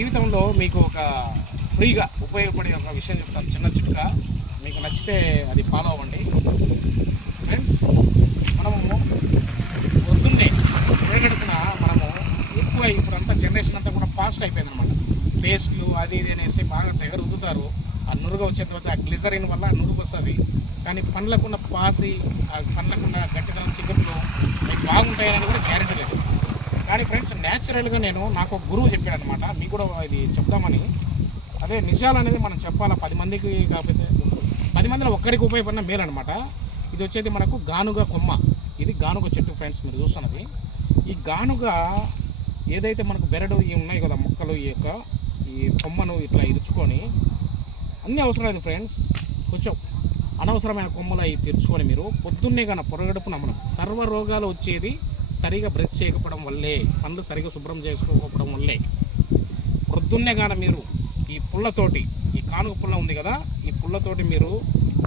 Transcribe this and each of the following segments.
జీవితంలో మీకు ఒక ఫ్రీగా ఉపయోగపడే ఒక విషయం చెప్తాను, చిన్న చిట్కా. మీకు నచ్చితే అది ఫాలో అవ్వండి ఫ్రెండ్స్. మనము పొద్దున్నే వేగడుతున్న మనము ఎక్కువ ఇప్పుడంతా జనరేషన్ అంతా కూడా ఫాస్ట్ అయిపోయింది అనమాట. పేస్ట్లు అది ఇది అనేసి బాగా తెగ రుద్దుతారు. ఆ నురుగు వచ్చిన తర్వాత ఆ గ్లిజరిన్ వల్ల నురుగు వస్తుంది. కానీ పండ్లకున్న పాసి, ఆ పండ్లకున్న గట్టిదనం చిగురులు అవి బాగుంటాయని కూడా గ్యారెంటీ లేదు. కానీ ఫ్రెండ్స్, న్యాచురల్గా నాకు ఒక గురువు చెప్పాడు అనమాట, మీకు కూడా ఇది చెప్దామని. అదే నిజాలు అనేది మనం చెప్పాలా 10 మందికి, కాకపోతే 10 మందిలో ఒక్కరికి ఉపయోగపడిన మేలు అనమాట. ఇది వచ్చేది మనకు గానుగ కొమ్మ. ఇది గానుగ చెట్టు ఫ్రెండ్స్, మీరు చూస్తున్నది. ఈ గానుగ ఏదైతే మనకు బెరడు ఇవి ఉన్నాయి కదా మొక్కలు, ఈ కొమ్మను ఇట్లా ఇరుచుకొని అన్నీ అవసరం లేదు ఫ్రెండ్స్. కొంచెం అనవసరమైన కొమ్మలు అవి తెరుచుకొని మీరు పొద్దున్నే కానీ పొరగడుపున మనం సర్వ రోగాలు వచ్చేది సరిగా బ్రష్ చేయకపోవడం వల్లే, పనులు సరిగా శుభ్రం చేసుకోకపోవడం వల్లే. పొద్దున్నే కానీ మీరు ఈ పుల్లతోటి, ఈ కానుక పుల్ల ఉంది కదా, ఈ పుల్లతోటి మీరు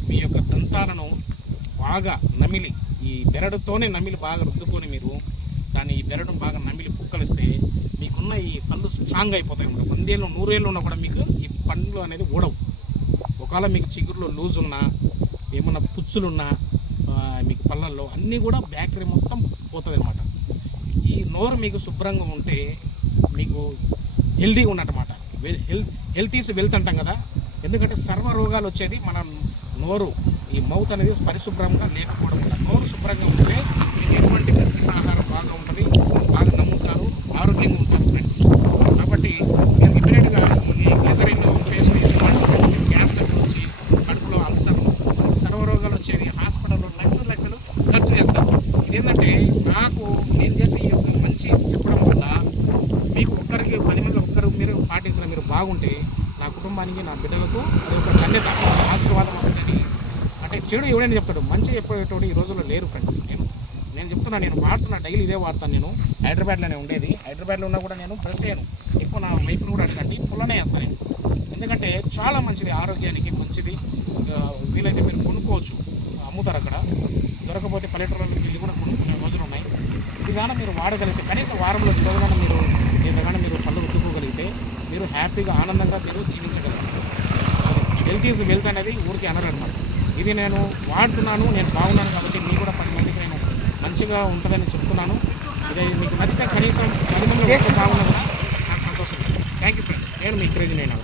మీ యొక్క దంతాలను బాగా నమిలి, ఈ బెరడుతోనే నమిలి బాగా రుద్దుకొని మీరు దాన్ని ఈ బెరడును బాగా నమిలి పుక్కలిస్తే మీకున్న ఈ పళ్ళు స్ట్రాంగ్ అయిపోతాయి అన్నమాట. 100 ఏళ్ళు 100 ఏళ్ళు ఉన్నా కూడా మీకు ఈ పండ్లు అనేది ఊడవు. ఒకవేళ మీకు చిగురులో లూజ్ ఉన్నా, ఏమన్నా పుచ్చులున్నా మీకు పళ్ళల్లో అన్నీ కూడా బ్యాక్టీరియా మొత్తం పోతుంది అనమాట. ఈ నోరు మీకు శుభ్రంగా ఉంటే మీకు హెల్తీగా ఉన్నట్టమాట. హెల్త్ ఈజ్ వెల్త్ అంటాం కదా. ఎందుకంటే సర్వ రోగాలు వచ్చేది మన నోరు, ఈ మౌత్ అనేది పరిశుభ్రంగా లేకపోవడం వల్ల. నోరు శుభ్రంగా ఉంటే మీకు ఎటువంటి ఆహారం బాగా ఉంటుంది, బాగా నమ్ముతారు, ఆరోగ్యంగా ఉంటారు ఫ్రెండ్స్. కాబట్టి నేను ఇమీడియట్గా ఈ గ్లిజరిన్ పేస్ట్ గ్యాస్ దగ్గర వచ్చి కడుపులో అల్సర్, సర్వరోగాలు వచ్చేది హాస్పిటల్లో లక్షలు ఖర్చు చేస్తారు. ఇదేంటంటే నాకు నేను చేసే ఈ యొక్క మంచి చెప్పడం వల్ల మీకు ఒక్కరికి 10 మంది ఒక్కరు మీరు పాటించిన మీరు బాగుంటే నా కుటుంబానికి, నా బిడ్డలకు అది ఒక ధన్యత, ఆశీర్వాదం వస్తుంది. అంటే చెడు ఎవడైనా చెప్తాడు, మంచి చెప్పేటోడు ఈ రోజుల్లో లేరు ఫ్రెండ్స్. నేను చెప్తున్నా, నేను వాడుతున్నా, డైలీ ఇదే వాడతాను. నేను హైదరాబాద్లోనే ఉండేది. హైదరాబాద్లో ఉన్నా కూడా నేను బ్రష్ చేయను. ఎక్కువ నా వైపును కూడా అడగండి, పుల్లనే వేస్తాను నేను. ఎందుకంటే చాలా మంచిది, ఆరోగ్యానికి మంచిది. వీలైతే మీరు కొనుక్కోవచ్చు, అమ్ముతారు అక్కడ. దొరకపోతే పల్లెటూరులో వెళ్ళి కూడా కొనుక్కునే రోజులు ఉన్నాయి. ఇది కానీ మీరు వాడగలిగితే కనీసం వారంలో 2 రోజులైనా మీరు ఇంతగానో మీరు పళ్ళు రుద్దుకోగలిగితే మీరు హ్యాపీగా ఆనందంగా మీరు జీవించగలరు. హెల్త్ ఈజ్ వెల్త్ అనేది ఊరికి అనరన్నమాట. ఇది నేను వాడుతున్నాను, నేను బాగున్నాను కాబట్టి మీకు కూడా 10 మందికి నేను మంచిగా ఉంటుందని చెప్తున్నాను. ఇది మీకు నచ్చితే కనీసం 10 మంది బాగున్నా కూడా నాకు సంతోషం. Thank you friends. నేను మీ క్రేజీ నేను